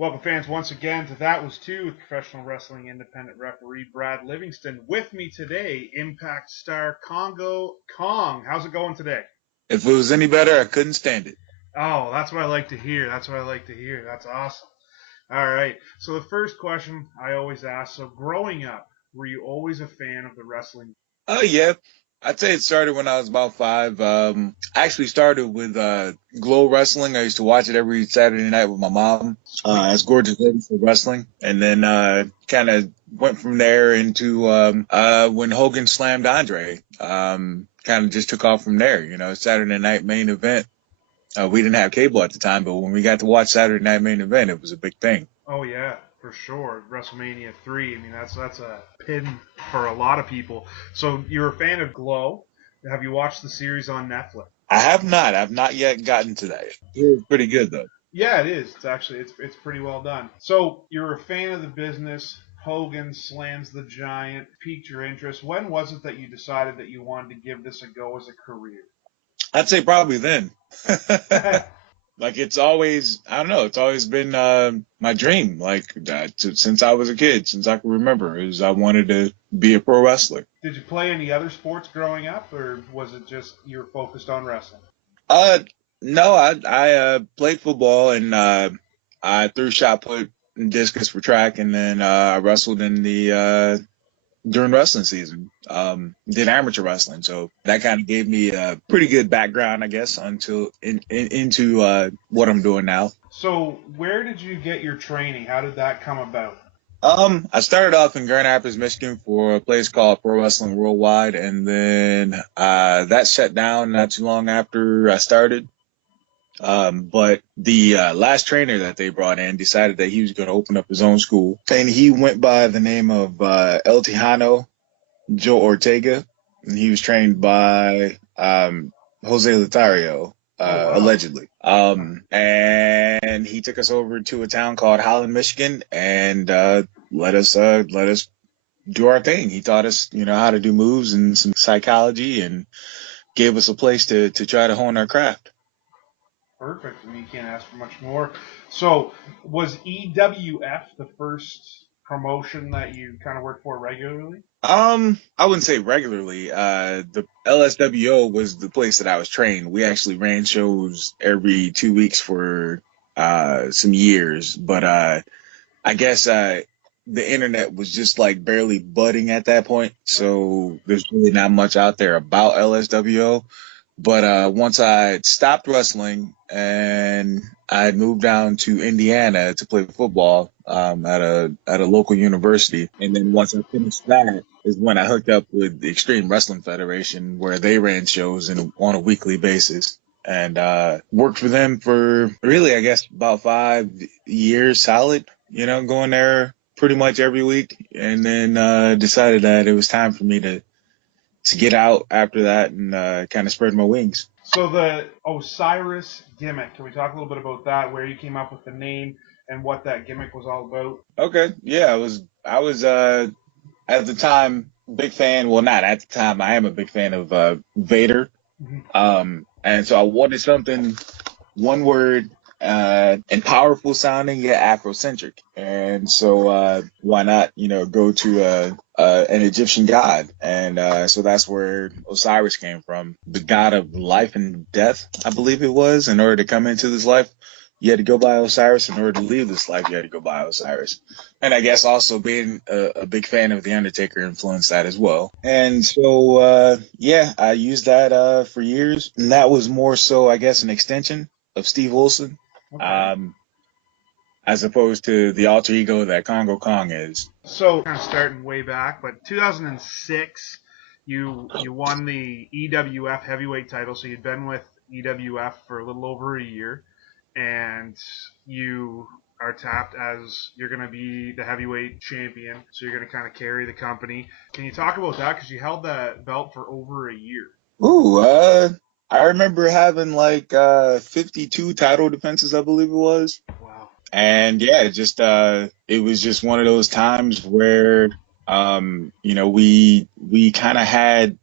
Welcome, fans, once again to That Was Two with professional wrestling independent referee Brad Livingston. With me today, Impact star Kongo Kong. How's it going today? If it was any better, I couldn't stand it. Oh, that's what I like to hear. That's awesome. All right. So the first question I always ask, so growing up, were you always a fan of the wrestling? Oh, yeah. I'd say it started when I was about 5. I actually started with Glow Wrestling. I used to watch it every Saturday night with my mom. As Gorgeous Lady for Wrestling. And then kind of went from there into when Hogan slammed Andre. Kind of just took off from there. Saturday night main event. We didn't have cable at the time, but when we got to watch Saturday night main event, it was a big thing. Oh yeah, for sure. WrestleMania 3. I mean, that's a pin for a lot of people. So you're a fan of Glow. Have you watched the series on Netflix? I have not. I've not yet gotten to that. It's pretty good though. Yeah, it is. It's pretty well done. So you're a fan of the business. Hogan slams the giant, piqued your interest. When was it that you decided that you wanted to give this a go as a career? I'd say probably then. Like it's always, I don't know, it's always been my dream. Like since I was a kid, since I can remember, is I wanted to be a pro wrestler. Did you play any other sports growing up, or was it just you were focused on wrestling? Uh, no, I played football and I threw shot put and discus for track, and then I wrestled in the during wrestling season. Did amateur wrestling, so that kind of gave me a pretty good background, I guess, into what I'm doing now. So where did you get your training? How did that come about? I started off in Grand Rapids, Michigan for a place called Pro Wrestling Worldwide, and then that shut down not too long after I started. But the last trainer that they brought in decided that he was going to open up his own school, and he went by the name of El Tejano Joe Ortega, and he was trained by Jose Lothario, Oh wow. allegedly. And he took us over to a town called Holland, Michigan, and let us do our thing. He taught us, how to do moves and some psychology, and gave us a place to try to hone our craft. Perfect. I mean, you can't ask for much more. So, was EWF the first promotion that you kind of worked for regularly? I wouldn't say regularly. The LSWO was the place that I was trained. We actually ran shows every 2 weeks for some years, but I guess the internet was just like barely budding at that point, Right. so there's really not much out there about LSWO. But once I stopped wrestling and I had moved down to Indiana to play football at a local university, and then once I finished that is when I hooked up with the Extreme Wrestling Federation, where they ran shows on a weekly basis, and worked for them for really, I guess, about 5 years solid. Going there pretty much every week, and then decided that it was time for me to get out after that and kind of spread my wings. So, the Osiris gimmick, can we talk a little bit about that, where you came up with the name and what that gimmick was all about? Okay, yeah, I was at the time big fan. Well, not at the time. I am a big fan of Vader. Mhm. And so I wanted something one word and powerful sounding yet Afrocentric. And so why not, go to an Egyptian god? And so that's where Osiris came from, the god of life and death, I believe it was. In order to come into this life, you had to go by Osiris. In order to leave this life, you had to go by Osiris. And I guess also being a big fan of The Undertaker influenced that as well. And so, yeah, I used that for years. And that was more so, I guess, an extension of Steve Wilson, Okay. um, as opposed to the alter ego that Kongo Kong is. So, kind of starting way back, but 2006, you won the EWF heavyweight title. So you'd been with EWF for a little over a year, and you are tapped as you're going to be the heavyweight champion. So you're going to kind of carry the company. Can you talk about that? Because you held that belt for over a year. Ooh, I remember having like 52 title defenses, I believe it was. Wow. And yeah, it was just one of those times where we kind of had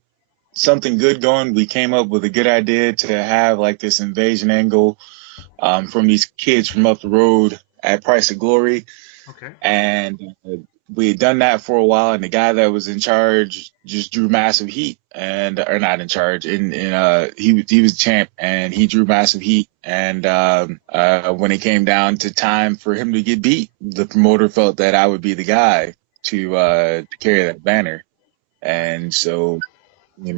something good going. We came up with a good idea to have like this invasion angle from these kids from up the road at Price of Glory, Okay. and we had done that for a while. And the guy that was in charge just drew massive heat, and or not in charge. He was champ, and he drew massive heat. And when it came down to time for him to get beat, the promoter felt that I would be the guy to carry that banner. And so, we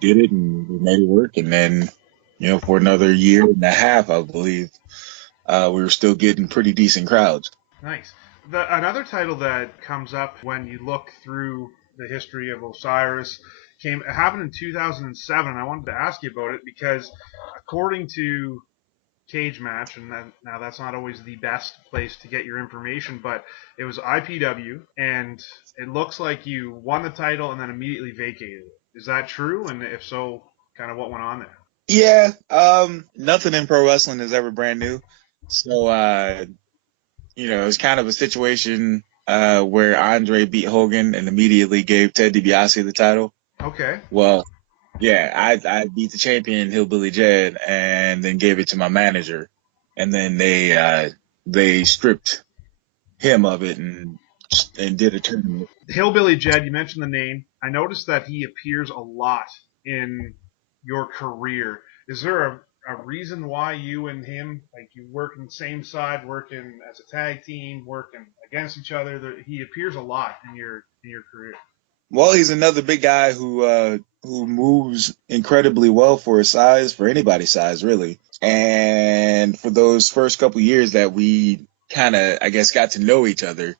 did it and we made it work. And then, for another year and a half, I believe, we were still getting pretty decent crowds. Nice. Another title that comes up when you look through the history of Osiris it happened in 2007. I wanted to ask you about it because, according to Cage Match, and now that's not always the best place to get your information, but it was IPW, and it looks like you won the title and then immediately vacated it. Is that true? And if so, kind of what went on there? Yeah, nothing in pro wrestling is ever brand new. So, it's kind of a situation where Andre beat Hogan and immediately gave Ted DiBiase the title. Okay. Well, yeah, I beat the champion Hillbilly Jed and then gave it to my manager, and then they stripped him of it and did a tournament. Hillbilly Jed, you mentioned the name. I noticed that he appears a lot in your career. Is there a reason why you and him, like you work in the same side, working as a tag team, working against each other? He appears a lot in your career. Well, he's another big guy who moves incredibly well for his size, for anybody's size, really. And for those first couple years that we kind of, I guess, got to know each other,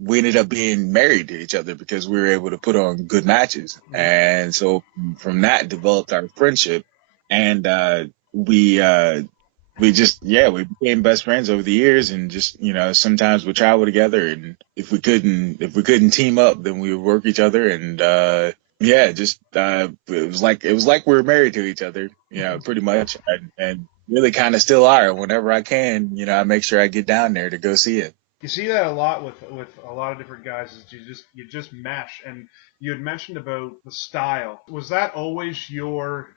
we ended up being married to each other because we were able to put on good matches. And so from that developed our friendship. And we became best friends over the years, and just, sometimes we travel together, and if we couldn't team up, then we would work each other. And it was like we were married to each other, pretty much. And really kind of still are. Whenever I can, I make sure I get down there to go see it. You see that a lot with a lot of different guys. Is you just mesh. And you had mentioned about the style. Was that always your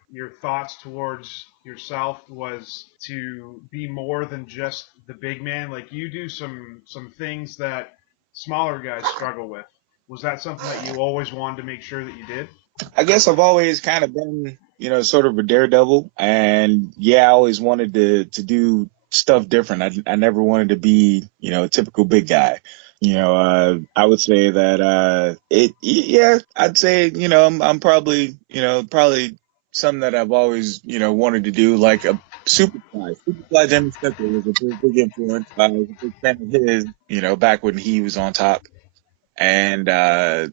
thoughts towards yourself? Was to be more than just the big man? Like you do some things that smaller guys struggle with. Was that something that you always wanted to make sure that you did? I guess I've always kind of been, sort of a daredevil, and yeah, I always wanted to do stuff different. I never wanted to be, a typical big guy. I would say that yeah, I'd say, I'm probably, probably something that I've always, wanted to do, like a Superfly. Superfly Jimmy Snuka was a big influence. I was a big fan of his, back when he was on top. And I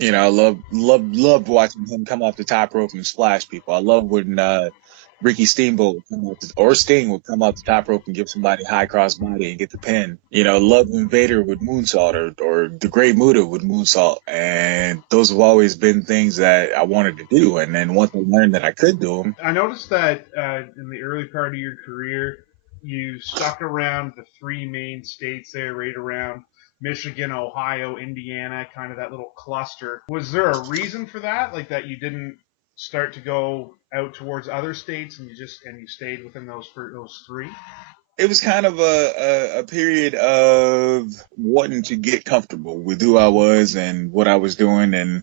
loved watching him come off the top rope and splash people. I love when Ricky Steamboat would come or Sting would come off the top rope and give somebody high cross body and get the pin. Love when Vader would moonsault or the Great Muta would moonsault. And those have always been things that I wanted to do. And then once I learned that I could do them. I noticed that in the early part of your career, you stuck around the three main states there, right around Michigan, Ohio, Indiana, kind of that little cluster. Was there a reason for that? Like that you didn't start to go out towards other states and you stayed within those three? It was kind of a period of wanting to get comfortable with who I was and what I was doing. And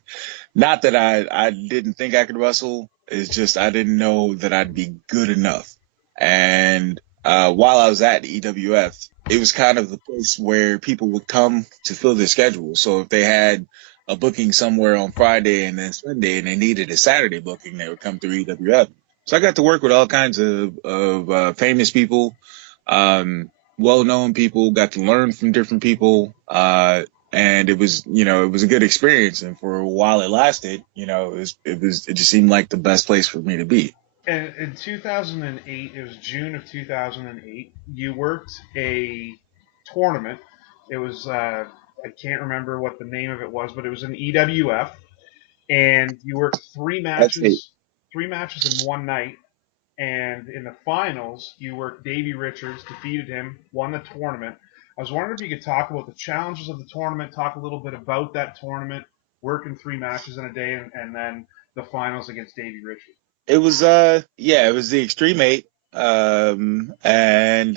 not that I didn't think I could wrestle. It's just I didn't know that I'd be good enough. And while I was at the EWF, it was kind of the place where people would come to fill their schedule. So if they had a booking somewhere on Friday and then Sunday and they needed a Saturday booking, they would come through EWF. So I got to work with all kinds of famous people, well-known people, got to learn from different people. And it was a good experience. And for a while it lasted, it just seemed like the best place for me to be. And in 2008, it was June of 2008, you worked a tournament. It was, I can't remember what the name of it was, but it was an EWF. And you worked That's it. three matches in one night. And in the finals, you worked Davey Richards, defeated him, won the tournament. I was wondering if you could talk about the challenges of the tournament, talk a little bit about that tournament, working three matches in a day, and then the finals against Davey Richards. It was it was the Extreme 8. And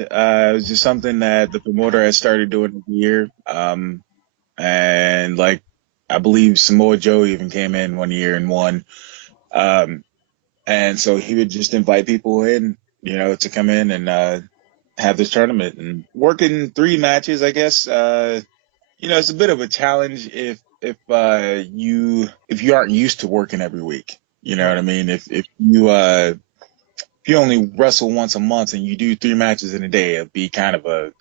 it was just something that the promoter had started doing every year. And like I believe Samoa Joe even came in one year and won. Um, and so he would just invite people in, to come in and have this tournament and working 3 matches, I guess. It's a bit of a challenge if you aren't used to working every week. You know what I Right. mean? If you only wrestle once a month and you do 3 matches in a day, it'd be kind of a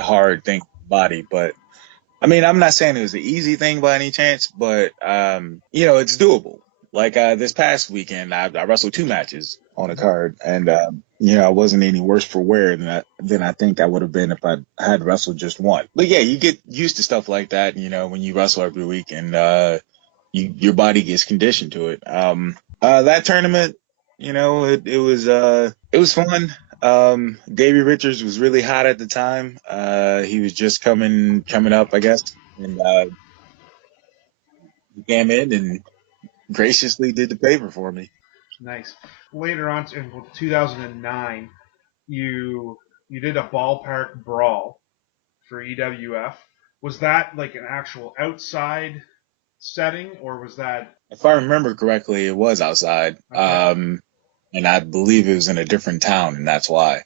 hard thing for the body. But I mean, I'm not saying it was an easy thing by any chance, but it's doable. Like this past weekend, I wrestled 2 matches on a card, and I wasn't any worse for wear than I think I would have been if I had wrestled just one. But yeah, you get used to stuff like that, when you wrestle every week, and your body gets conditioned to it. That tournament, it was fun. Davey Richards was really hot at the time. He was just coming up, I guess, and he came in and graciously did the favor for me. Nice. Later on in 2009, you did a ballpark brawl for EWF. Was that like an actual outside setting, or was that If I remember correctly, it was outside, okay? and I believe it was in a different town, and that's why.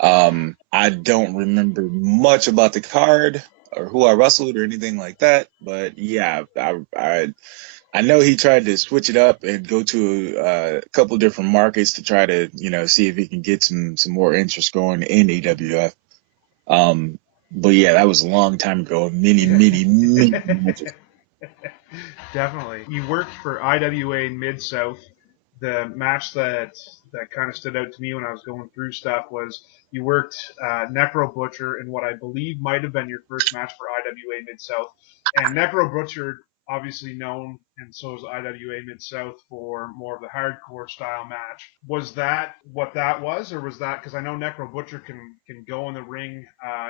I don't remember much about the card or who I wrestled or anything like that, but yeah, I know he tried to switch it up and go to a couple different markets to try to, see if he can get some more interest going in EWF. But yeah, that was a long time ago. Many, many, many matches. Definitely. You worked for IWA Mid South. The match that kind of stood out to me when I was going through stuff was you worked Necro Butcher in what I believe might have been your first match for IWA Mid South. And Necro Butcher, obviously known, and so is IWA Mid South for more of the hardcore style match. Was that what that was, or was that because I know Necro Butcher can go in the ring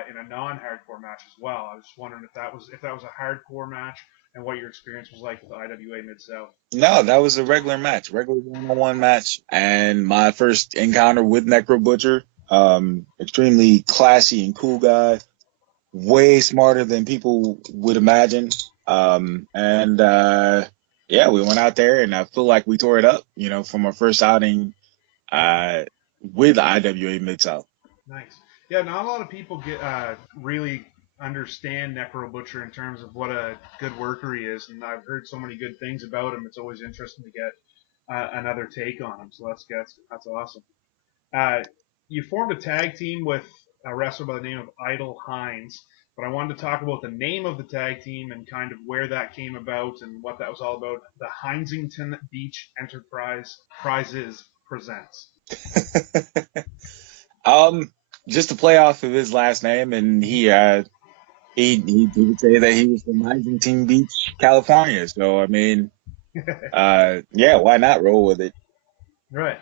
in a non-hardcore match as well? I was just wondering if that was a hardcore match and what your experience was like with IWA Mid South. No, that was a regular match, regular one-on-one match, and my first encounter with Necro Butcher. Extremely classy and cool guy, way smarter than people would imagine. And yeah, we went out there, and I feel like we tore it up, from our first outing uh, with IWA Mid South. Nice. Yeah, not a lot of people get really understand Necro Butcher in terms of what a good worker he is, and I've heard so many good things about him. It's always interesting to get another take on him. So that's awesome. Uh, you formed a tag team with a wrestler by the name of Idle Hines, but I wanted to talk about the name of the tag team and kind of where that came about and what that was all about. The Hinesington Beach Enterprise Prizes presents. um, just to play off of his last name, and he would say that he was from Huntington Beach, California. So I mean, yeah, why not roll with it? Right.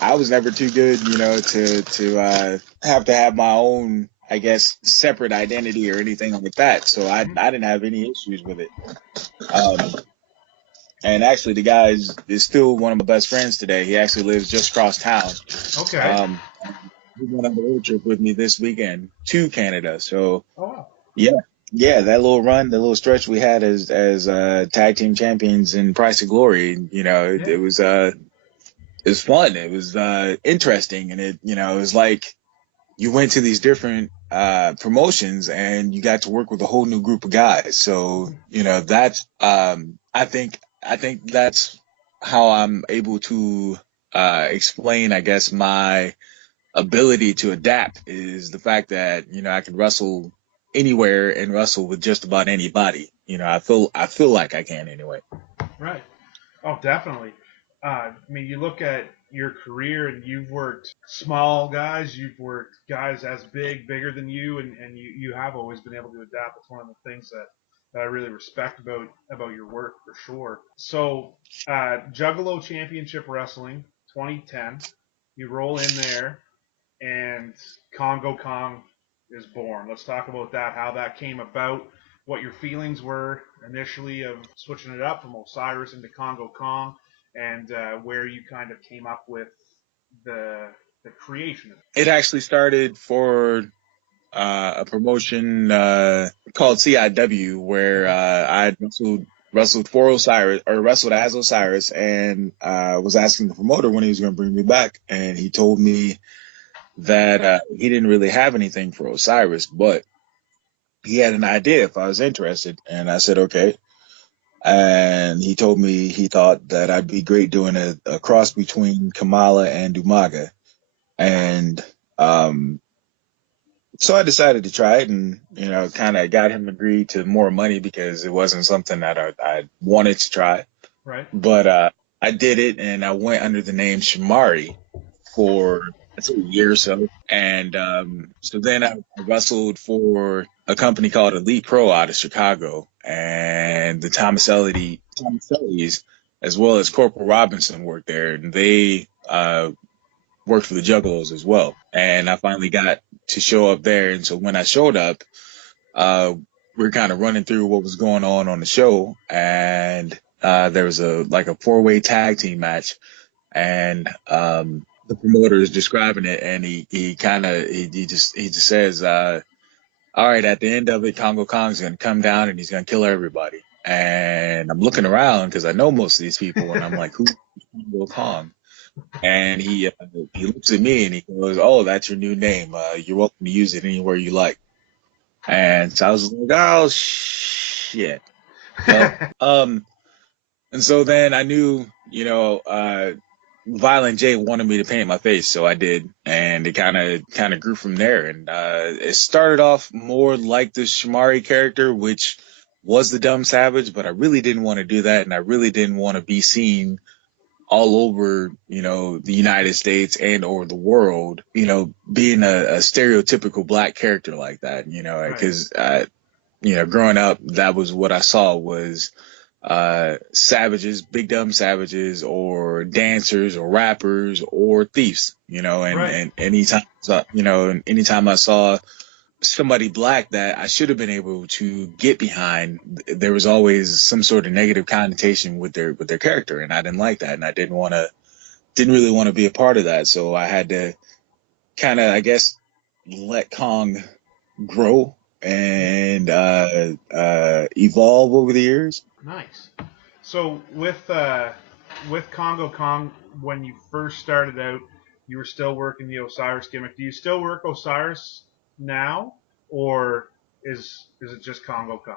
I was never too good, to have to have my own, I guess, separate identity or anything like that. So I didn't have any issues with it. Um, and actually, the guy is still one of my best friends today. He actually lives just across town. Okay. Um, he went on the road trip with me this weekend to Canada. So Oh wow. yeah, yeah, that little run, the little stretch we had as tag team champions in Price of Glory, Yeah. it was fun. It was interesting, and it was like you went to these different promotions and you got to work with a whole new group of guys. So that's I think that's how I'm able to explain, I guess, my ability to adapt is the fact that I can wrestle anywhere and wrestle with just about anybody. I feel like I can anyway. Right. Oh, definitely. I mean, you look at your career and you've worked small guys, you've worked guys as bigger than you, and you have always been able to adapt. It's one of the things that I really respect about your work for sure. So, Juggalo Championship Wrestling 2010, you roll in there, and Kongo Kong is born. Let's talk about that, how that came about, what your feelings were initially of switching it up from Osiris into Kongo Kong, and where you kind of came up with the creation of It actually started for a promotion called CIW, where I had wrestled for Osiris, or wrestled as Osiris, and was asking the promoter when he was going to bring me back, and he told me that he didn't really have anything for Osiris, but he had an idea if I was interested, and I said okay. And he told me he thought that I'd be great doing a cross between Kamala and Umaga, and so I decided to try it, and kind of got him agreed to more money because it wasn't something that I wanted to try. right. But I did it, and I went under the name Shamari for I'd say a year or so, and so then I wrestled for a company called Elite Pro out of Chicago, and the Thomasellis, as well as Corporal Robinson, worked there, and they worked for the Juggalos as well. And I finally got to show up there. And so when I showed up, we were kind of running through what was going on the show. And there was a 4-way tag team match. And the promoter is describing it, and he just says, all right, at the end of it, Kongo Kong's going to come down and he's going to kill everybody. And I'm looking around because I know most of these people, and I'm like, who's Kongo Kong? And he looks at me and he goes, "Oh, that's your new name. You're welcome to use it anywhere you like." And so I was like, "Oh shit." Well, and so then I knew, Violent J wanted me to paint my face, so I did, and it kind of grew from there. And it started off more like the Shamari character, which was the Dumb Savage, but I really didn't want to do that, and I really didn't want to be seen all over, the United States and or the world, being a stereotypical black character like that, because, growing up, that was what I saw was, savages, big dumb savages, or dancers or rappers or thieves, Right. and anytime I saw somebody black that I should have been able to get behind, there was always some sort of negative connotation with their character, and I didn't like that, and I didn't really want to be a part of that. So I had to kind of, I guess, let Kong grow and evolve over the years. Nice. So with Kongo Kong, when you first started out, you were still working the Osiris gimmick. Do you still work Osiris now, or is it just Kongo Kong?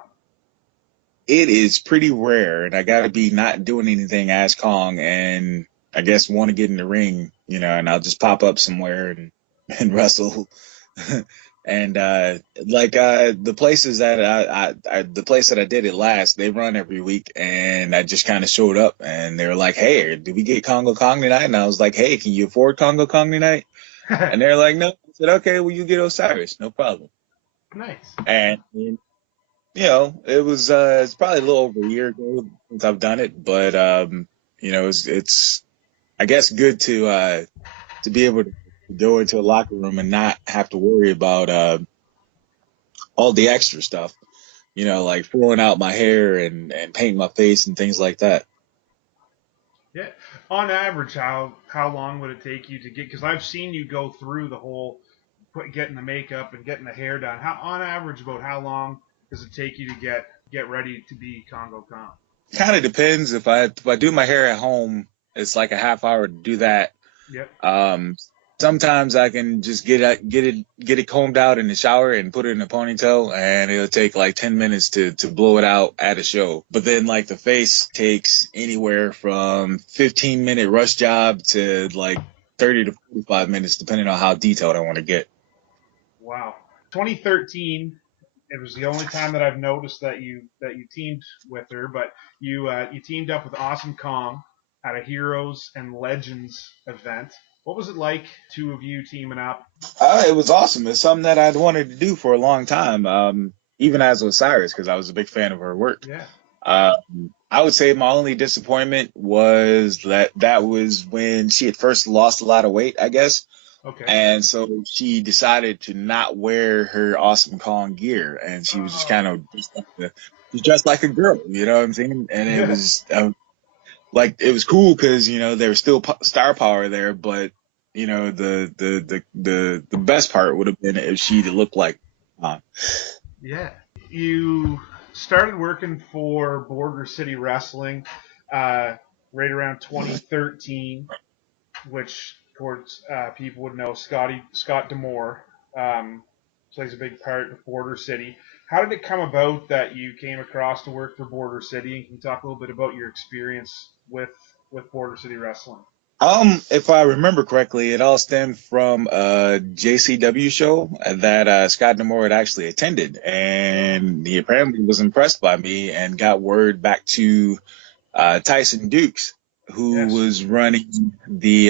It is pretty rare, and I got to be not doing anything as Kong, and I guess want to get in the ring, and I'll just pop up somewhere and wrestle. And the places that the place that I did it last, they run every week, and I just kind of showed up, and they were like, "Hey, did we get Kongo Kong tonight?" And I was like, "Hey, can you afford Kongo Kong tonight?" And they're like, "No." I said, "Okay, well, you get Osiris, no problem." Nice. And it was it's probably a little over a year ago since I've done it, but it's I guess good to be able to go into a locker room and not have to worry about all the extra stuff, like throwing out my hair and painting my face and things like that. Yeah. On average, how long would it take you to get? Because I've seen you go through the whole getting the makeup and getting the hair done. How on average, about how long does it take you to get ready to be Kongo Kong? Kind of depends. If I do my hair at home, it's like a half hour to do that. Yep. Um, Sometimes I can just get it combed out in the shower and put it in a ponytail, and it'll take like 10 minutes to blow it out at a show. But then like the face takes anywhere from 15-minute rush job to like 30 to 45 minutes, depending on how detailed I want to get. Wow. 2013. It was the only time that I've noticed that you teamed with her, but you teamed up with Awesome Kong at a Heroes and Legends event. What was it like, two of you teaming up? It was awesome. It's something that I'd wanted to do for a long time, even as Osiris, because I was a big fan of her work. Yeah. I would say my only disappointment was that was when she had first lost a lot of weight, I guess. Okay. And so she decided to not wear her Awesome Kong gear, and she was just kind of dressed like a girl, you know what I'm saying? And it Yeah. was it was cool because there was still star power there, but the best part would have been if she'd looked like. Uh, Yeah. You started working for Border City Wrestling right around 2013, which, of course, people would know Scott Demore plays a big part of Border City. How did it come about that you came across to work for Border City? And can you talk a little bit about your experience with Border City Wrestling? if I remember correctly, it all stemmed from a JCW show that Scott Demore had actually attended, and he apparently was impressed by me and got word back to Tyson Dukes, who Yes. was running the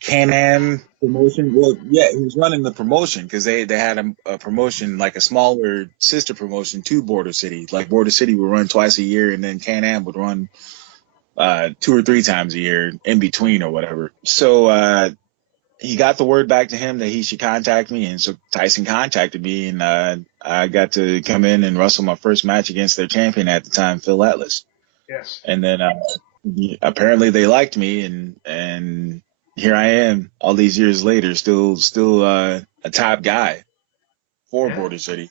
Can-Am promotion. Well, yeah, he was running the promotion because they had a promotion, like a smaller sister promotion to Border City. Like Border City would run twice a year, and then Can-Am would run 2 or 3 times a year in between or whatever. So he got the word back to him that he should contact me, and so Tyson contacted me, and I got to come in and wrestle my first match against their champion at the time, Phil Atlas. Yes. And then apparently they liked me, and here I am all these years later, still a top guy for Yeah. Border City.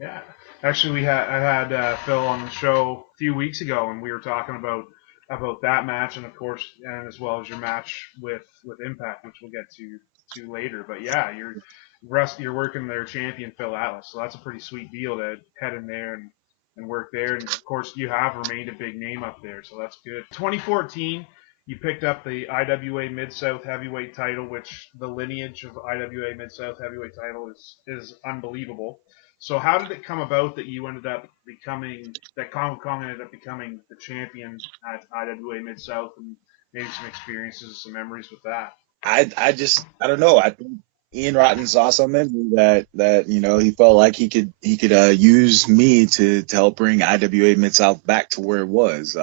Yeah. Actually, I had Phil on the show a few weeks ago, and we were talking about that match, and of course, and as well as your match with Impact, which we'll get to later. But yeah, you're working their champion Phil Atlas, so that's a pretty sweet deal to head in there and work there. And of course, you have remained a big name up there, so that's good. 2014. You picked up the IWA Mid South Heavyweight title, which the lineage of IWA Mid South Heavyweight title is unbelievable. So how did it come about that you ended up becoming that Kongo Kong ended up becoming the champion at IWA Mid South, and maybe some experiences, some memories with that? I don't know. I think Ian Rotten saw something in me that he felt like he could use me to help bring IWA Mid South back to where it was.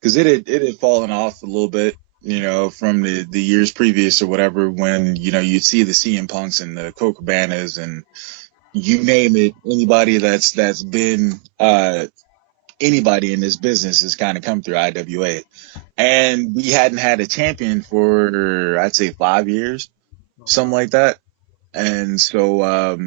Because it had fallen off a little bit, from the years previous or whatever, when you'd see the CM Punks and the Coke Cabanas and you name it, anybody that's been anybody in this business has kind of come through IWA, and we hadn't had a champion for, I'd say, 5 years, Oh something wow. like that. And so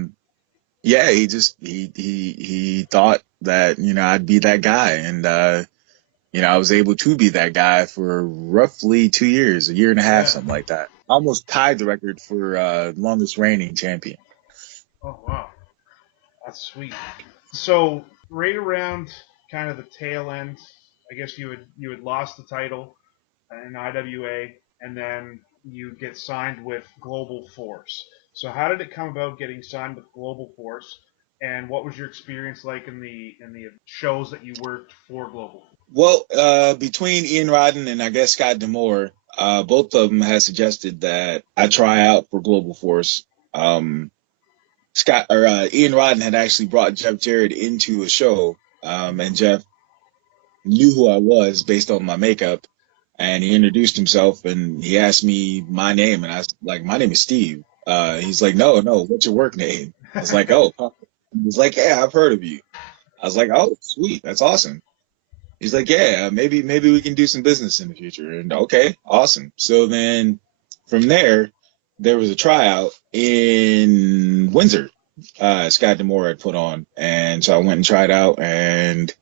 yeah, he thought that I'd be that guy, and I was able to be that guy for roughly 2 years, a year and a half, Yeah. something like that. Almost tied the record for longest reigning champion. Oh wow. That's sweet. So right around kind of the tail end, I guess you had lost the title in IWA, and then you get signed with Global Force. So how did it come about getting signed with Global Force, and what was your experience like in the shows that you worked for Global? Well, between Ian Rodden and I guess Scott Demore, both of them had suggested that I try out for Global Force. Um, Ian Rodden had actually brought Jeff Jarrett into a show, and Jeff knew who I was based on my makeup, and he introduced himself and he asked me my name, and I was like, "My name is Steve." He's like, "No, no, what's your work name?" I was like, "Oh," he was like, "Yeah, I've heard of you." I was like, "Oh, sweet, that's awesome." He's like, "Yeah, maybe we can do some business in the future." And okay, awesome. So then from there was a tryout in Windsor. Scott Demore had put on, and so I went and tried out, and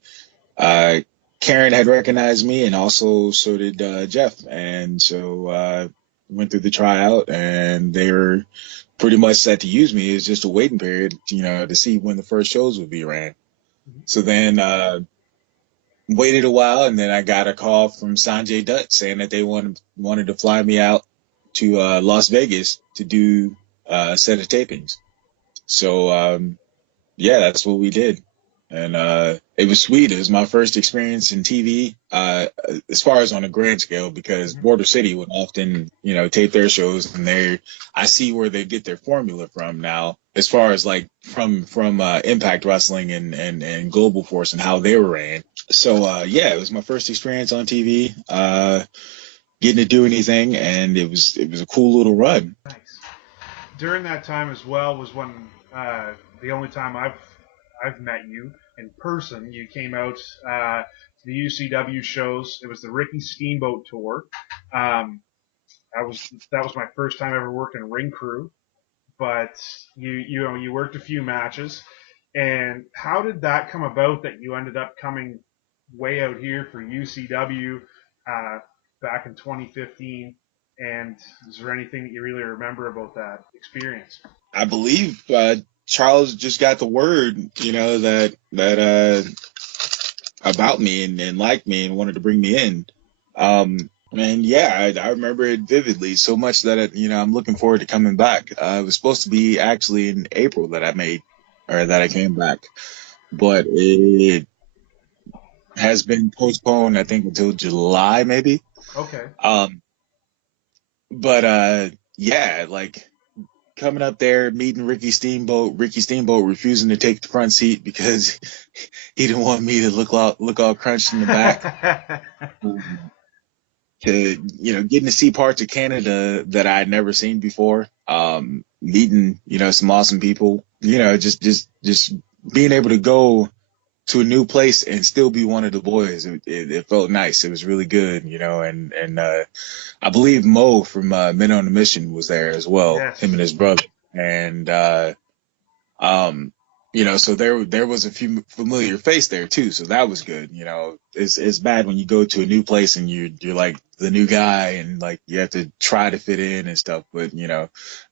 uh, Karen had recognized me, and also so did Jeff, and so went through the tryout, and they were pretty much set to use me. It was just a waiting period, to see when the first shows would be ran. So then waited a while, and then I got a call from Sanjay Dutt saying that they wanted to fly me out to Las Vegas to do a set of tapings. So yeah, that's what we did. And it was sweet. It was my first experience in TV, as far as on a grand scale, because Mm-hmm. Border City would often, tape their shows, and I see where they get their formula from now, as far as like from Impact Wrestling and Global Force and how they were ran. So yeah, it was my first experience on TV, getting to do anything, and it was a cool little run. Nice. During that time as well was when the only time I've met you in person. You came out to the UCW shows. It was the Ricky Steamboat tour. Um, that was my first time ever working ring crew. But you worked a few matches, and how did that come about that you ended up coming way out here for UCW back in 2015? And is there anything that you really remember about that experience? I believe Charles just got the word, that about me and liked me and wanted to bring me in. And yeah, I remember it vividly, so much that I'm looking forward to coming back. It was supposed to be actually in April that I came back, but it has been postponed, I think, until July maybe. Okay. Um, but yeah, like coming up there, meeting Ricky Steamboat refusing to take the front seat because he didn't want me to look all crunched in the back. Um, to getting to see parts of Canada that I had never seen before. Meeting some awesome people. Just being able to go to a new place and still be one of the boys. It felt nice. It was really good, and I believe Mo from Men on a Mission was there as well, him Yes. and his brother. And um, so there was a few familiar face there too, so that was good. It's bad when you go to a new place and you're like the new guy and like you have to try to fit in and stuff. But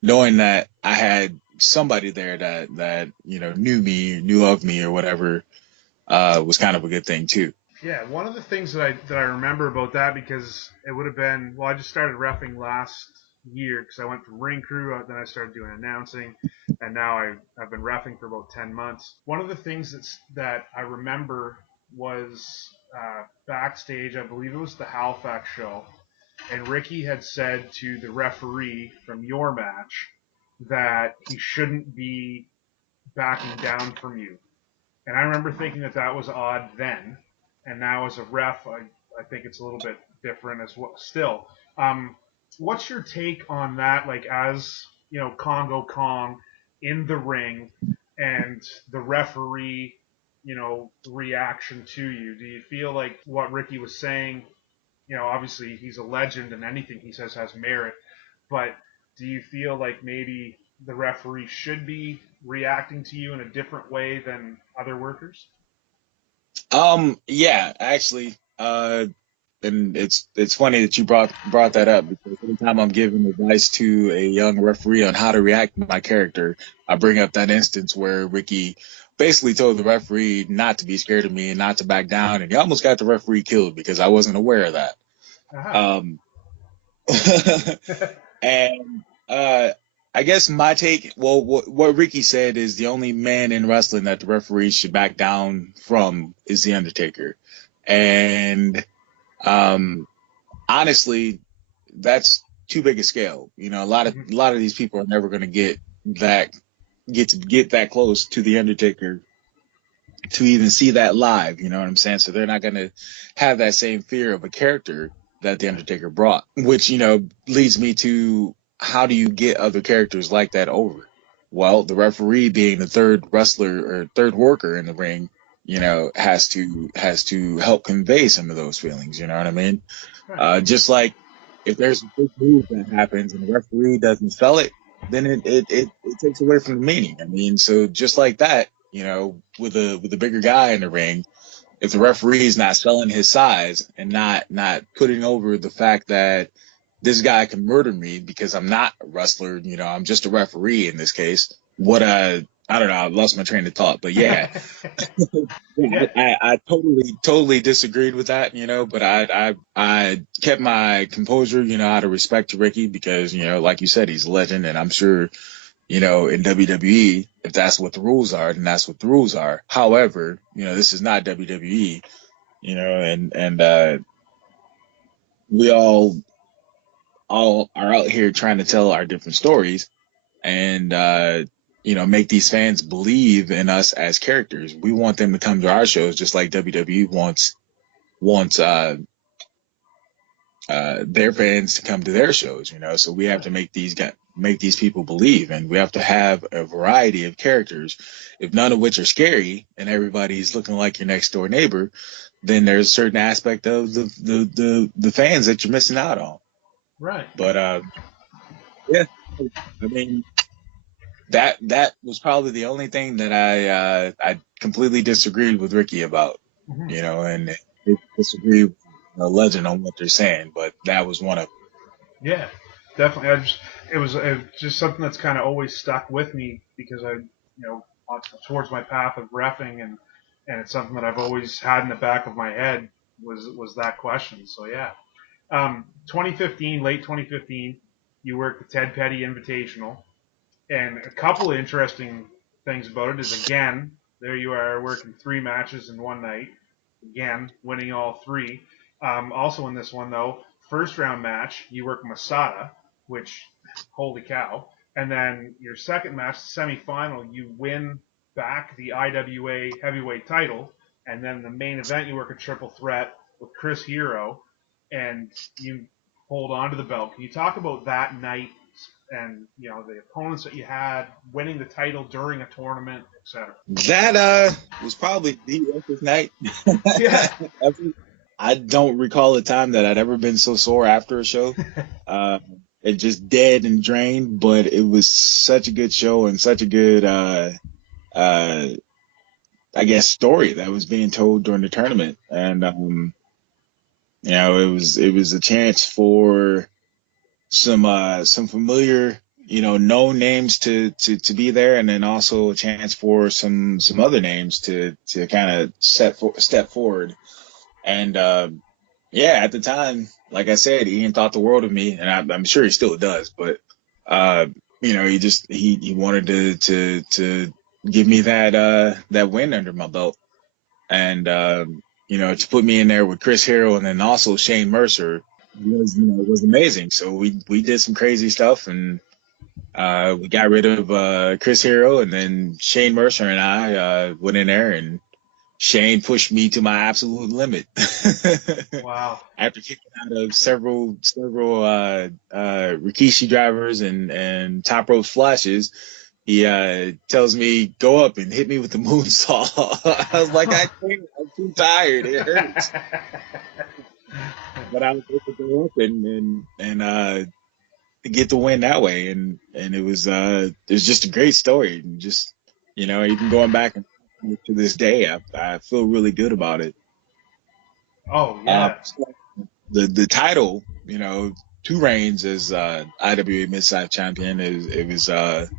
knowing that I had somebody there that knew me, knew of me or whatever, was kind of a good thing too. Yeah, one of the things that I remember about that, because it would have been, well, I just started refing last year because I went from ring crew, then I started doing announcing, and now I've been refing for about 10 months. One of the things that I remember was backstage. I believe it was the Halifax show, and Ricky had said to the referee from your match that he shouldn't be backing down from you. And I remember thinking that that was odd then, and now as a ref, I think it's a little bit different as well. Still, what's your take on that? Like as Kongo Kong in the ring, and the referee, reaction to you. Do you feel like what Ricky was saying? Obviously he's a legend, and anything he says has merit. But do you feel like maybe the referee should be reacting to you in a different way than other workers? Yeah, actually, and it's funny that you brought that up because anytime I'm giving advice to a young referee on how to react to my character, I bring up that instance where Ricky basically told the referee not to be scared of me and not to back down, and he almost got the referee killed because I wasn't aware of that. Aha. Um, and I guess my take, well, what Ricky said is the only man in wrestling that the referee should back down from is the Undertaker, and um, honestly, that's too big a scale. Mhm. A lot of these people are never going to that get that close to the Undertaker to even see that live. You know what I'm saying? So they're not going to have that same fear of a character that the Undertaker brought, which leads me to how do you get other characters like that over? Well, the referee being the third wrestler or third worker in the ring, has to help convey some of those feelings. You know what I mean? Right. Just like if there's a big move that happens and the referee doesn't sell it, then it takes away from the meaning. I mean, so just like that, with a bigger guy in the ring, if the referee is not selling his size and not putting over the fact that this guy can murder me because I'm not a wrestler, I'm just a referee in this case. I don't know, I lost my train of thought, but yeah, yeah, Yeah. I totally disagreed with that, but I kept my composure, out of respect to Ricky because, like you said, he's a legend, and I'm sure, in WWE, if that's what the rules are, then that's what the rules are. However, this is not WWE, and we all are out here trying to tell our different stories and make these fans believe in us as characters. We want them to come to our shows just like WWE wants their fans to come to their shows, so we have to Right. make these people believe, and we have to have a variety of characters. If none of which are scary and everybody's looking like your next door neighbor, then there's a certain aspect of the fans that you're missing out on. Right. But yeah, I mean that was probably the only thing that I completely disagreed with Ricky about, Hmm. and they disagree with the legend on what they're saying, but that was one of Yeah, definitely. It was just something that's kind of always stuck with me because towards my path of refing, and it's something that I've always had in the back of my head was that question. So yeah, 2015, late 2015, you worked the Ted Petty Invitational, and a couple of interesting things about it is again there you are working three matches in one night, again winning all three. Also in this one though, first round match you work Masada, which holy cow, and then your second match, the semifinal, you win back the IWA heavyweight title, and then the main event you work a triple threat with Chris Hero, and you hold on to the belt. Can you talk about that night and the opponents that you had, winning the title during a tournament, etc.? that. Was probably the roughest night. Yeah. ever. I don't recall a time that I'd ever been so sore after a show. Uh, it just dead and drained, but it was such a good show and such a good, uh, I guess, story that was being told during the tournament. And, it was a chance for some familiar, known names to be there, and then also a chance for some other names to kind of step forward. And, yeah, at the time, like I said, Ian thought the world of me, and I'm sure he still does. But uh, he wanted to give me that win under my belt, and to put me in there with Chris Hero and then also Shane Mercer was amazing. So we did some crazy stuff, and we got rid of Chris Hero, and then Shane Mercer and I went in there, and Shane pushed me to my absolute limit. Wow. After kicking out of several Rikishi drivers and top rope splashes, he tells me go up and hit me with the moonsault. I was like, I can't. I'm too tired. It hurts. But I was able to go up and get the win that way, and it was just a great story, and just even going back and to this day, I feel really good about it. Oh Uh, yeah. the title, two reigns as IWA Mid-South Champion is it was a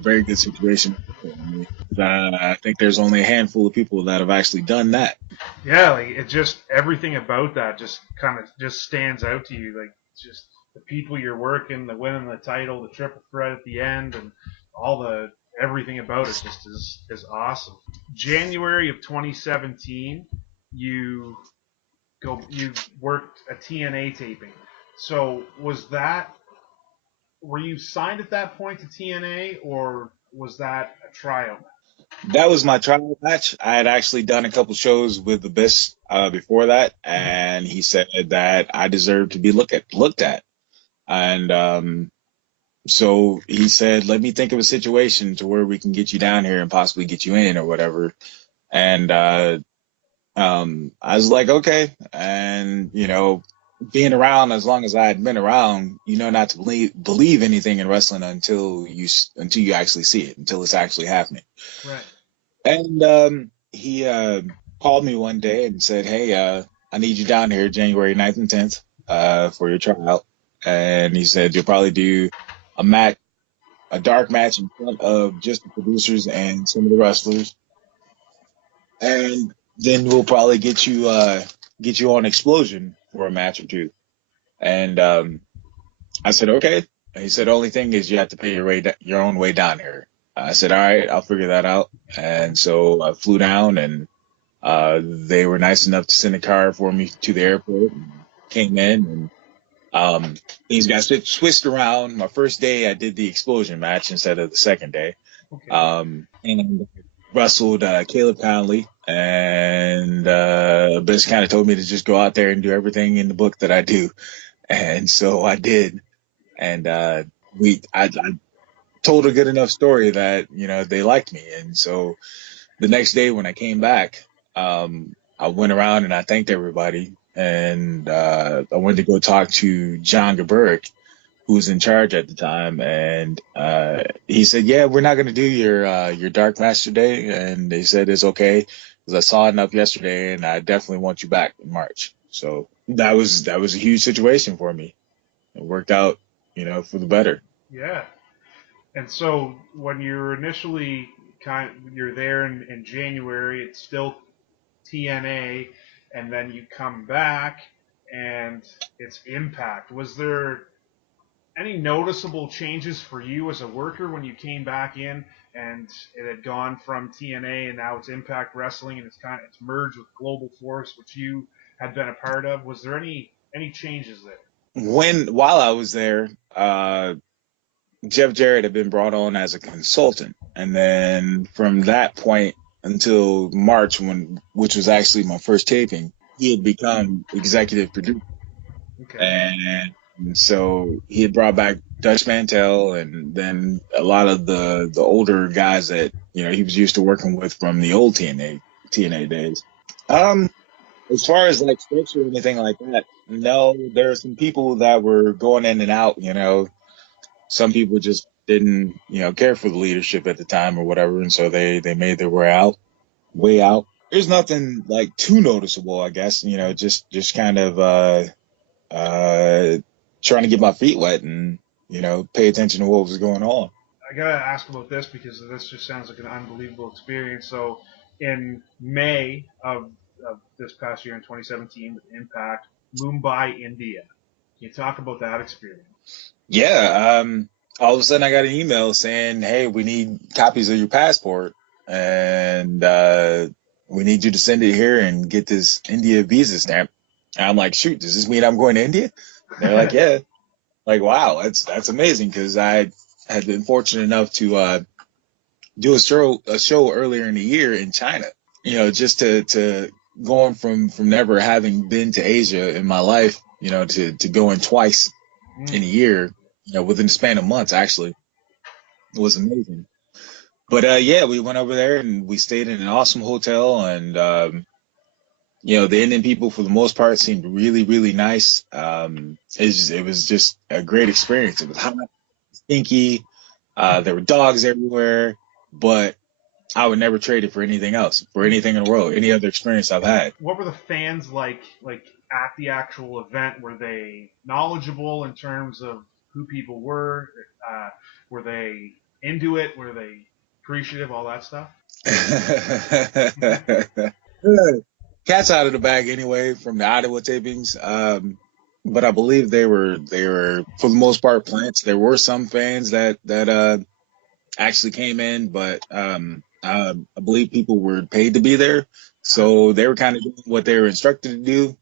very good situation. I mean, I think there's only a handful of people that have actually done that. Yeah, like it just everything about that just kind of just stands out to you, like just the people you're working, the winning the title, the triple threat at the end, and all the everything about it just is awesome. January of 2017, you you worked a TNA taping. So was that, were you signed at that point to TNA, or was that a tryout? That was my trial match. I had actually done a couple shows with Abyss before that, Mm-hmm. and he said that I deserved to be looked at. And so he said, "Let me think of a situation to where we can get you down here and possibly get you in or whatever." And I was like, "Okay." And being around as long as I had been around, not to believe anything in wrestling until you actually see it, until it's actually happening. Right. And he called me one day and said, "Hey, I need you down here January 9th and 10th for your tryout." And he said, "You'll probably do a match, a dark match in front of just the producers and some of the wrestlers. And then we'll probably get you on Explosion for a match or two." And I said, "Okay." And he said, "Only thing is you have to pay your own way down here." I said, "All right, I'll figure that out." And so I flew down, and they were nice enough to send a car for me to the airport, and came in, and things got switched around. My first day, I did the Explosion match instead of the second day. Okay. And wrestled Caleb Conley, and Biss kind of told me to just go out there and do everything in the book that I do, and so I did. And I told a good enough story that they liked me, and so the next day when I came back, I went around and I thanked everybody, and I went to go talk to John Gaburick, who was in charge at the time, and he said, "Yeah, we're not going to do your Dark Master Day," and they said it's okay because I saw enough yesterday, and I definitely want you back in March. So that was a huge situation for me. It worked out, for the better. Yeah. And so when you're initially you're there in January, it's still TNA, and then you come back and it's Impact. Was there any noticeable changes for you as a worker when you came back in and it had gone from TNA and now it's Impact Wrestling and it's merged with Global Force, which you had been a part of? Was there any changes there? While I was there, Jeff Jarrett had been brought on as a consultant, and then from that point until March, which was actually my first taping, he had become executive producer, Okay. and so he had brought back Dutch Mantel, and then a lot of the older guys that he was used to working with from the old TNA days. Um, as far as like structure or anything like that, no, there are some people that were going in and out, some people just didn't, care for the leadership at the time or whatever, and so they made their way out. There's nothing like too noticeable, I guess. Just kind of uh trying to get my feet wet and pay attention to what was going on. I gotta ask about this because this just sounds like an unbelievable experience. So, in May of this past year in 2017 with Impact, Mumbai, India. Can you talk about that experience? Yeah, all of a sudden I got an email saying, "Hey, we need copies of your passport, and we need you to send it here and get this India visa stamp." And I'm like, "Shoot, does this mean I'm going to India?" They're like, "Yeah." Like, wow, that's amazing because I had been fortunate enough to do a show earlier in the year in China. Just to going from never having been to Asia in my life, to going twice in a Mm. year, within the span of months, actually, was amazing. But yeah, we went over there and we stayed in an awesome hotel, and the Indian people for the most part seemed really, really nice. It was just a great experience. It was hot, stinky. There were dogs everywhere, but I would never trade it for anything else, for anything in the world, any other experience I've had. What were the fans like at the actual event? Were they knowledgeable in terms of who people were? Uh, were they into it? Were they appreciative? All that stuff. Cat's out of the bag anyway from the Iowa tapings. But I believe they were for the most part plants. There were some fans that actually came in, but I believe people were paid to be there, so they were kind of doing what they were instructed to do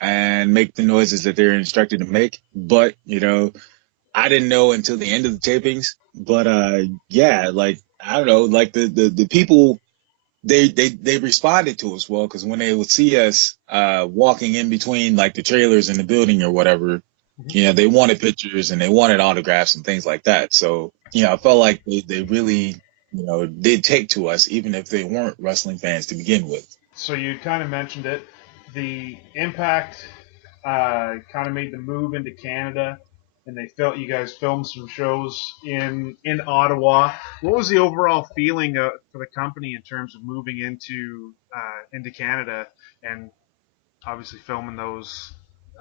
and make the noises that they're instructed to make. But I didn't know until the end of the tapings. But yeah, like I don't know, like the people they responded to us well because when they would see us walking in between like the trailers and the building or whatever, they wanted pictures and they wanted autographs and things like that. So I felt like they really did take to us even if they weren't wrestling fans to begin with. So you kind of mentioned it. The Impact kind of made the move into Canada, and they felt you guys filmed some shows in Ottawa. What was the overall feeling for the company in terms of moving into Canada and obviously filming those?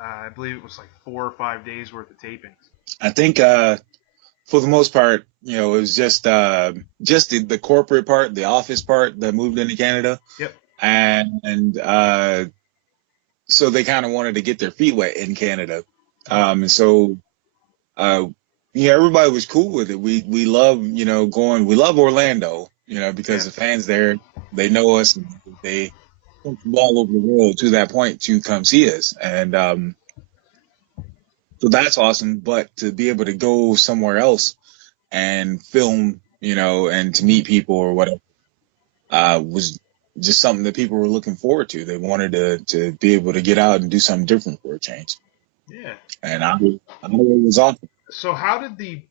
I believe it was like 4 or 5 days worth of tapings. I think for the most part, it was just the corporate part, the office part that moved into Canada, Yep. and so they kind of wanted to get their feet wet in Canada. And so uh, everybody was cool with it. We love going. We love Orlando, because the Yes. fans there they know us and they come from all over the world to that point to come see us, and so that's awesome. But to be able to go somewhere else and film, and to meet people or whatever, was just something that people were looking forward to. They wanted to be able to get out and do something different for a change. Yeah. And I know it was awesome. So how did the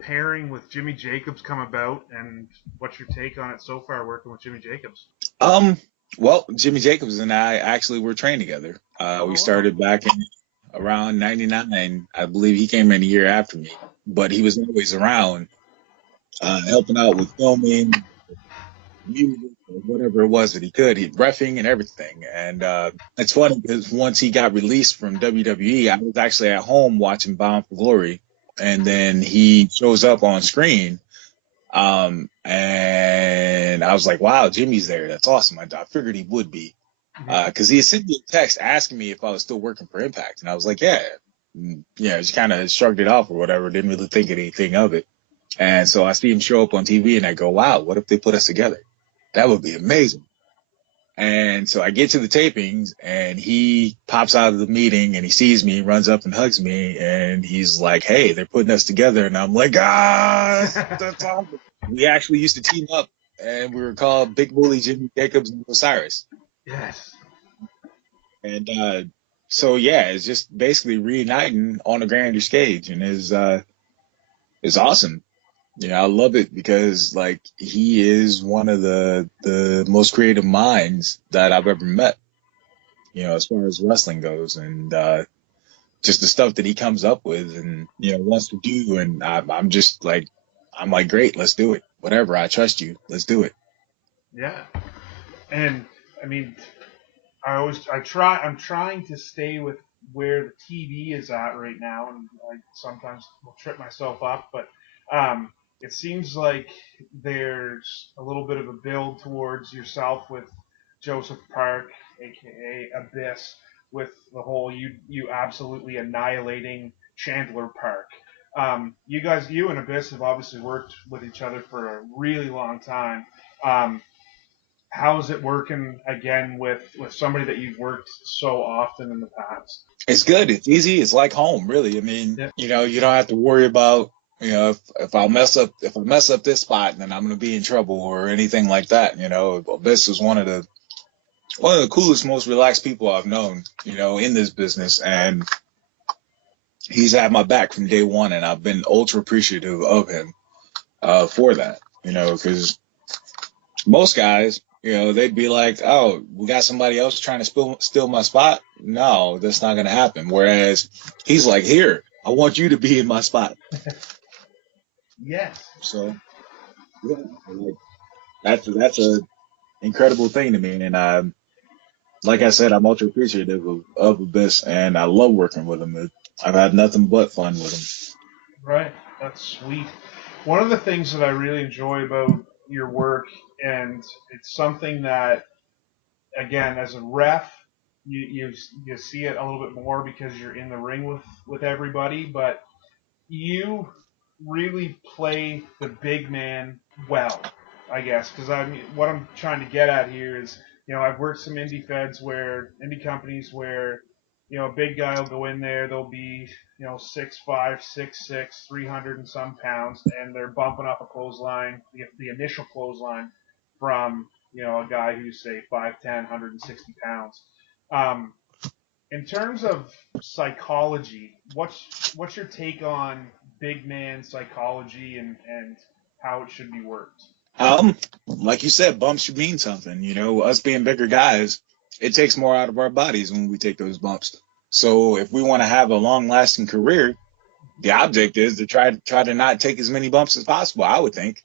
pairing with Jimmy Jacobs come about, and what's your take on it so far working with Jimmy Jacobs? Well, Jimmy Jacobs and I actually were trained together. Oh We wow. started back in around '99. I believe he came in a year after me, but he was always around, helping out with filming, music, or whatever it was that he could. He reffing and everything. And it's funny because once he got released from WWE, I was actually at home watching Bound for Glory, and then he shows up on screen. And I was like, wow, Jimmy's there. That's awesome. I figured he would be. Mhm. Because he had sent me a text asking me if I was still working for Impact. And I was like, yeah. Yeah, just kind of shrugged it off or whatever. Didn't really think anything of it. And so I see him show up on TV and I go, wow, what if they put us together? That would be amazing. And so I get to the tapings and he pops out of the meeting and he sees me, runs up and hugs me. And he's like, hey, they're putting us together. And I'm like, ah, that's awesome. We actually used to team up and we were called Big Bully Jimmy Jacobs and Osiris. Yes. And so yeah, it's just basically reuniting on a grander stage, and is awesome. You know, I love it because like he is one of the most creative minds that I've ever met. You know, as far as wrestling goes, and just the stuff that he comes up with, and wants to do, and I'm just like, I'm like, great, let's do it. Whatever, I trust you. Let's do it. Yeah. And I mean, I'm trying to stay with where the TV is at right now, and I sometimes will trip myself up, but it seems like there's a little bit of a build towards yourself with Joseph Park, aka Abyss, with the whole you absolutely annihilating Chandler Park. You and Abyss have obviously worked with each other for a really long time. Um, how's it working again with somebody that you've worked so often in the past? It's good. It's easy. It's like home, really. I mean, Yeah. you don't have to worry about, if I mess up this spot, then I'm going to be in trouble or anything like that. This is one of the coolest, most relaxed people I've known, in this business. And he's had my back from day one. And I've been ultra appreciative of him, for that, because most guys, they'd be like, oh, we got somebody else trying to steal my spot. No, that's not going to happen. Whereas he's like, here, I want you to be in my spot. Yes. So yeah, like, that's a incredible thing to me. And like I said, I'm ultra appreciative of Abyss, and I love working with him. I've had nothing but fun with him. Right. That's sweet. One of the things that I really enjoy about your work, and it's something that, again, as a ref, you see it a little bit more because you're in the ring with everybody, but you really play the big man well, I guess. Because I mean, what I'm trying to get at here is, I've worked some indie companies where, a big guy will go in there, they'll be, 6'5", 6'6", 300 and some pounds, and they're bumping up a clothesline, the initial clothesline from, a guy who's say 5'10", 160 pounds. Um, in terms of psychology, what's your take on big man psychology and how it should be worked? Like you said, bumps should mean something. Us being bigger guys, it takes more out of our bodies when we take those bumps. So if we want to have a long lasting career, the object is to try to not take as many bumps as possible, I would think.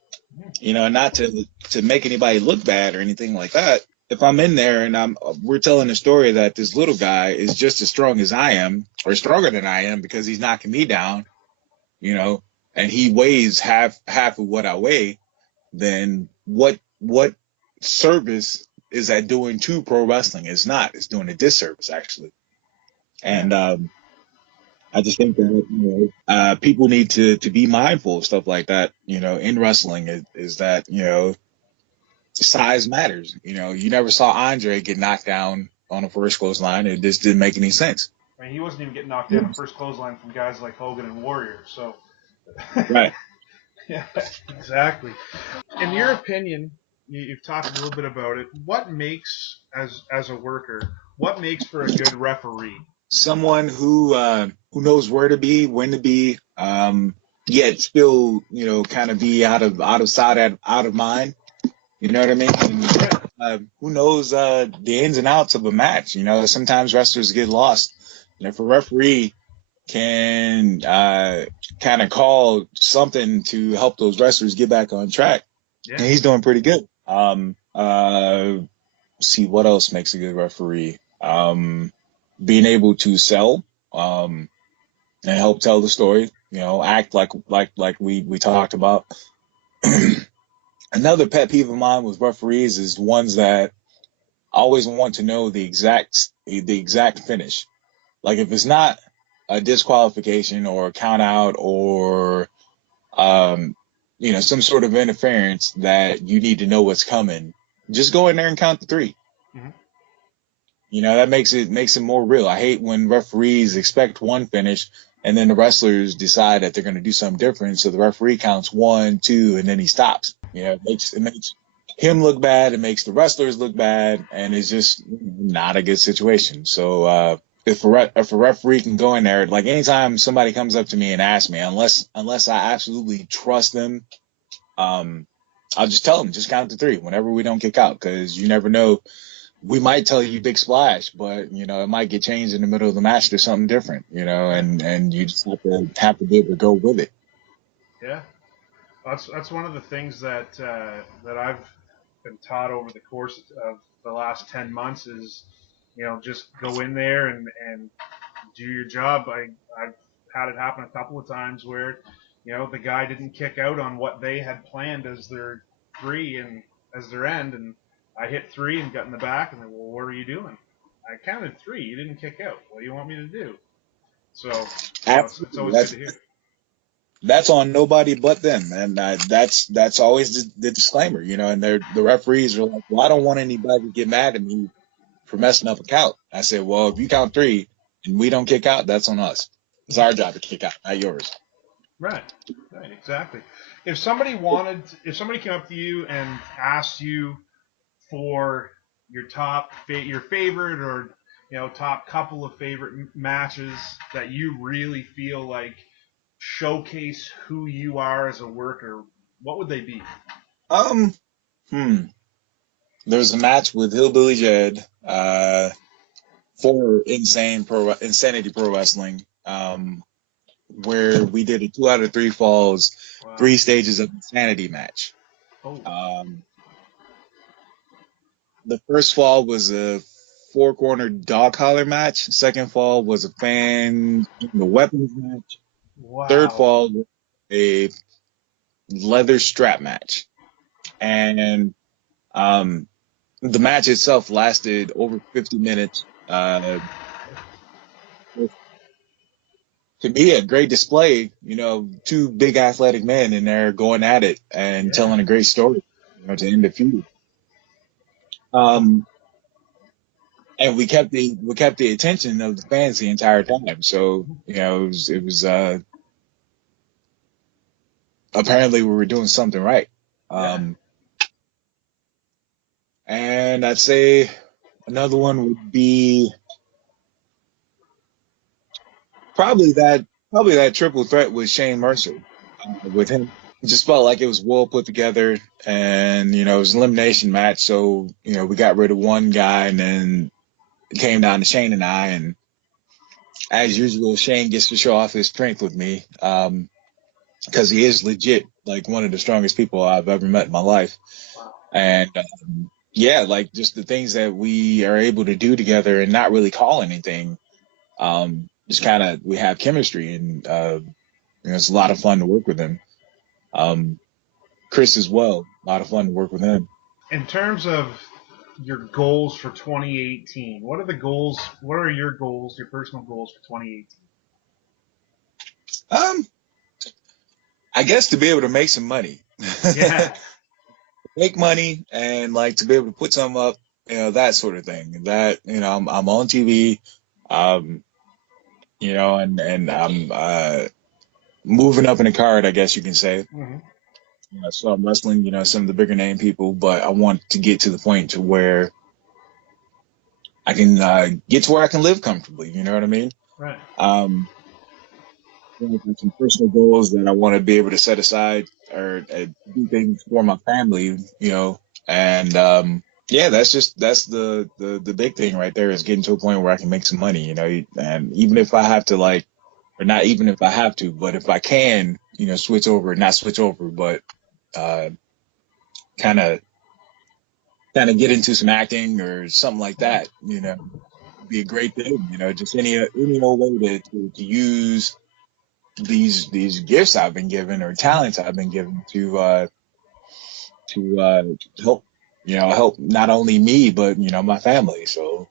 Not to make anybody look bad or anything like that. If I'm in there and we're telling a story that this little guy is just as strong as I am, or stronger than I am because he's knocking me down, you know, and he weighs half of what I weigh, then what service is that doing to pro wrestling? It's not. It's doing a disservice actually. Yeah, And I just think that people need to be mindful of stuff like that. In wrestling, is that size matters. You never saw Andre get knocked down on the first clothesline. It just didn't make any sense. I mean he wasn't even getting knocked down the first clothesline from guys like Hogan and Warrior. So Right. yeah, exactly. In your opinion, you've talked a little bit about it. What makes as a worker? What makes for a good referee? Someone who knows where to be, when to be, yet still kind of be out of sight, out of mind. You know what I mean? And Yeah. who knows the ins and outs of a match. Sometimes wrestlers get lost. And if a referee can kind of call something to help those wrestlers get back on track, Yeah. and he's doing pretty good. See what else makes a good referee. Being able to sell and help tell the story. Act like we talked about. Another pet peeve of mine with referees is ones that always want to know the exact finish. Like if it's not a disqualification or a count out or um, some sort of interference that you need to know what's coming, just go in there and count the three. Mm-hmm. That makes it more real. I hate when referees expect one finish and then the wrestlers decide that they're going to do something different. So the referee counts 1, 2, and then he stops. It makes him look bad. It makes the wrestlers look bad, and it's just not a good situation. So if a referee can go in there, like anytime somebody comes up to me and asks me, unless I absolutely trust them, I'll just tell them just count to three whenever we don't kick out, because you never know. We might tell you big splash, but it might get changed in the middle of the match to something different, Right. and you just have to be able to go with it. Yeah. That's one of the things that I've been taught over the course of the last 10 months is, just go in there and do your job. I've had it happen a couple of times where, the guy didn't kick out on what they had planned as their three and as their end, and I hit three and got in the back, and they, well, what are you doing? I counted three. You didn't kick out. What do you want me to do? So, it's Absolutely, always good to hear. that's on nobody but them, and that's always the disclaimer, and the referees are like, well, I don't want anybody to get mad at me for messing up a count. I said, well, if you count three and we don't kick out, that's on us. It's our job to kick out, not yours. Right. Right. Exactly. If somebody came up to you and asked you for your favorite, or top couple of favorite matches that you really feel like showcase who you are as a worker, what would they be? Um, hmm. There's a match with Hillbilly Jed, for Insanity Pro Wrestling, where we did a 2 out of 3 falls, Wow. 3 stages of insanity match. Oh. Um, the first fall was a 4 corner dog collar match. Second fall was a fan the weapons match. Third Wow. fall was a leather strap match. And um, the match itself lasted over 50 minutes. To be a great display, two big athletic men in there going at it and Yeah. telling a great story, to end the feud. Um, and we kept the attention of the fans the entire time. So, it was apparently we were doing something right. Yeah. Um, and I'd say another one would be probably that probably that triple threat with Shane Mercer, with him. It just felt like it was well put together, and it was an elimination match. So we got rid of one guy, and then it came down to Shane and I. And as usual, Shane gets to show off his strength with me, because he is legit like one of the strongest people I've ever met in my life. Wow. And yeah, like just the things that we are able to do together and not really call anything. Just kind of we have chemistry, and it's a lot of fun to work with him. Um, Chris as well. A lot of fun to work with him. In terms of your goals for 2018, what are the goals? What are your goals, your personal goals for 2018? Um, I guess to be able to make some money, Yeah. make money, and like to be able to put some up, that sort of thing. That I'm on TV, um, and I'm moving up in the card, I guess you can say. Mm-hmm. So I'm wrestling, some of the bigger name people, but I want to get to the point to where I can get to where I can live comfortably. You know what I mean? Right. Um, like some personal goals that I want to be able to set aside or do things for my family, and Yeah, that's the big thing right there is getting to a point where I can make some money, and even if I have to or not even if I have to, but if I can, switch over, not switch over, but uh, kind of get into some acting or something like that, be a great thing, just any old way to use these gifts I've been given or talents I've been given to help, help not only me but my family. So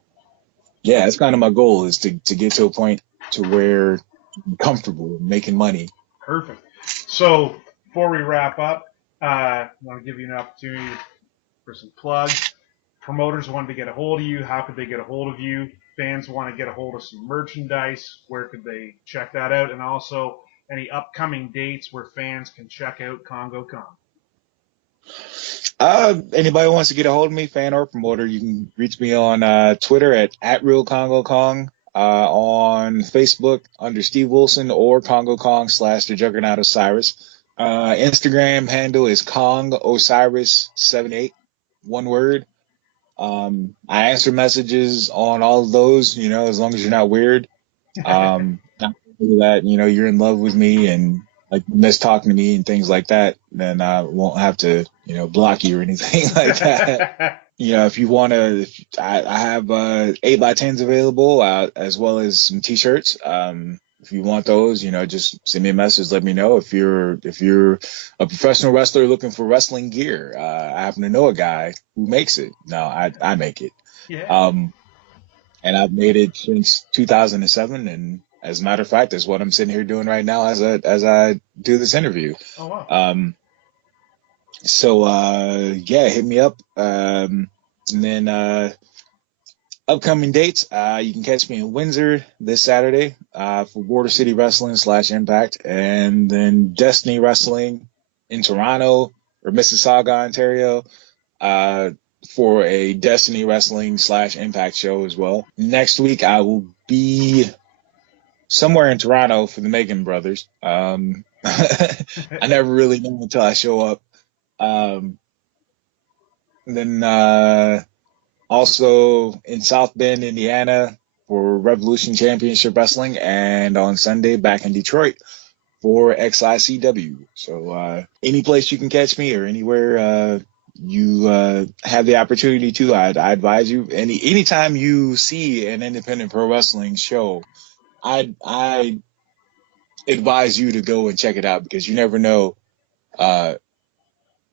yeah, that's kind of my goal is to get to a point to where I'm comfortable making money. Perfect. So before we wrap up, I want to give you an opportunity for some plugs. Promoters want to get a hold of you. How could they get a hold of you? Fans want to get a hold of some merchandise. Where could they check that out? And also any upcoming dates where fans can check out Kongo Kong. Anybody wants to get a hold of me, fan or promoter, you can reach me on Twitter at Real Kongo Kong, on Facebook under Steve Wilson or Kongo Kong / the Juggernaut Osiris. Instagram handle is Kong Osiris 78, one word. I answer messages on all of those, as long as you're not weird. Not that, you're in love with me and like miss talking to me and things like that, then I won't have to, block you or anything like that. If you want to, I have 8x10s available, as well as some t-shirts. If you want those, just send me a message. Let me know if you're a professional wrestler looking for wrestling gear. I happen to know a guy who makes it. No, I make it. Yeah. Um, and I've made it since 2007. And as a matter of fact, that's what I'm sitting here doing right now as I do this interview. Oh wow. So yeah, hit me up. And then upcoming dates, you can catch me in Windsor this Saturday for Border City Wrestling / Impact, and then Destiny Wrestling in Toronto or Mississauga, Ontario, for a Destiny Wrestling / Impact show as well. Next week, I will be somewhere in Toronto for the Megan Brothers. I never really know until I show up. Um, then also in South Bend, Indiana for Revolution Championship Wrestling, and on Sunday back in Detroit for XICW. So any place you can catch me or anywhere you have the opportunity to, I advise you. Anytime you see an independent pro wrestling show, I advise you to go and check it out because you never know uh,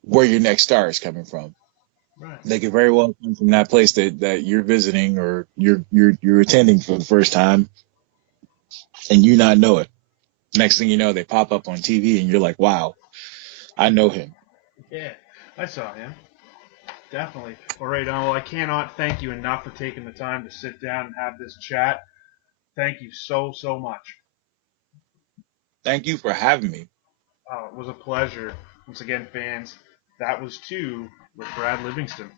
where your next star is coming from. Right. They could very well come from that place that you're visiting or you're attending for the first time, and you not know it. Next thing you know, they pop up on TV, and you're like, "Wow, I know him." Yeah, I saw him. Definitely. All right, well, I cannot thank you enough for taking the time to sit down and have this chat. Thank you so, so much. Thank you for having me. It was a pleasure. Once again, fans, that was 2 with Brad Livingston.